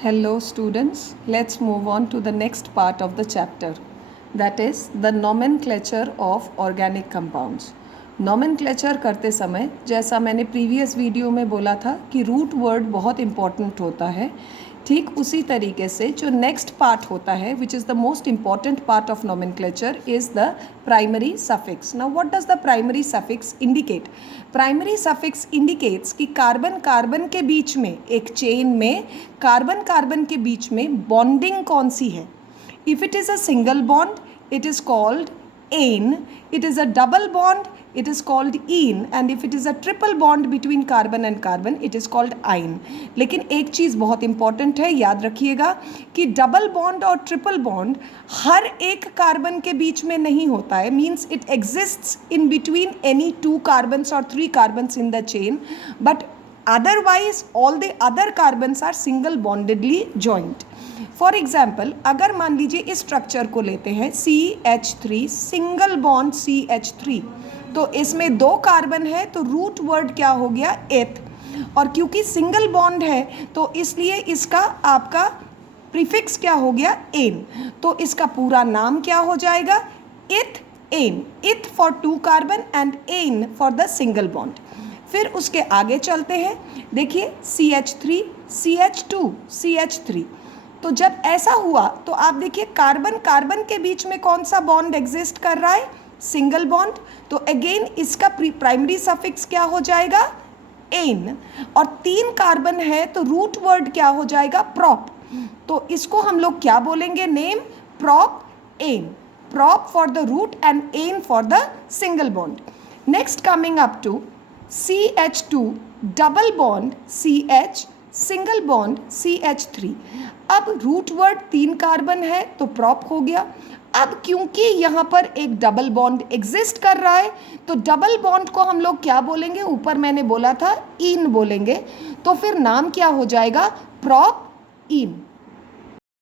Hello students, let's move on to the next part of the chapter, that is the nomenclature of organic compounds. Nomenclature करते समय जैसा मैंने previous video में बोला था कि रूट वर्ड बहुत इम्पॉर्टेंट होता है, ठीक उसी तरीके से जो नेक्स्ट पार्ट होता है which is the most important part of nomenclature is the primary suffix. Now what does the primary suffix indicate? Primary suffix indicates कि कार्बन कार्बन के बीच में, एक चेन में कार्बन कार्बन के बीच में बॉन्डिंग कौन सी है. If it is a single bond it is called an, it is a double bond, it is called ene, and if it is a triple bond between carbon and carbon it is called ine. लेकिन एक चीज़ बहुत important है, याद रखिएगा कि double bond और triple bond हर एक कार्बन के बीच में नहीं होता है, means it exists in between any two carbons और three carbons in the chain, but otherwise all the other carbons are single bondedly joined. For example अगर मान लीजिए इस स्ट्रक्चर को लेते हैं CH3 सिंगल बॉन्ड CH3, तो इसमें दो कार्बन है तो रूट वर्ड क्या हो गया एथ, और क्योंकि सिंगल बॉन्ड है तो इसलिए इसका आपका प्रीफिक्स क्या हो गया एन, तो इसका पूरा नाम क्या हो जाएगा eth ane, eth for two carbon and ane for the single bond. फिर उसके आगे चलते हैं, देखिए CH3 CH2 CH3, तो जब ऐसा हुआ तो आप देखिए कार्बन कार्बन के बीच में कौन सा बॉन्ड एग्जिस्ट कर रहा है, सिंगल बॉन्ड, तो अगेन इसका प्राइमरी सफिक्स क्या हो जाएगा एन, और तीन कार्बन है तो रूट वर्ड क्या हो जाएगा प्रॉप, तो इसको हम लोग क्या बोलेंगे name prop ane, prop for the root and ane for the single bond. Next coming up to CH2 double bond CH single bond CH3. अब रूट वर्ड तीन कार्बन है तो प्रॉप हो गया. अब क्योंकि यहाँ पर एक डबल बॉन्ड एग्जिस्ट कर रहा है तो डबल बॉन्ड को हम लोग क्या बोलेंगे, ऊपर मैंने बोला था इन बोलेंगे, तो फिर नाम क्या हो जाएगा प्रॉप इन.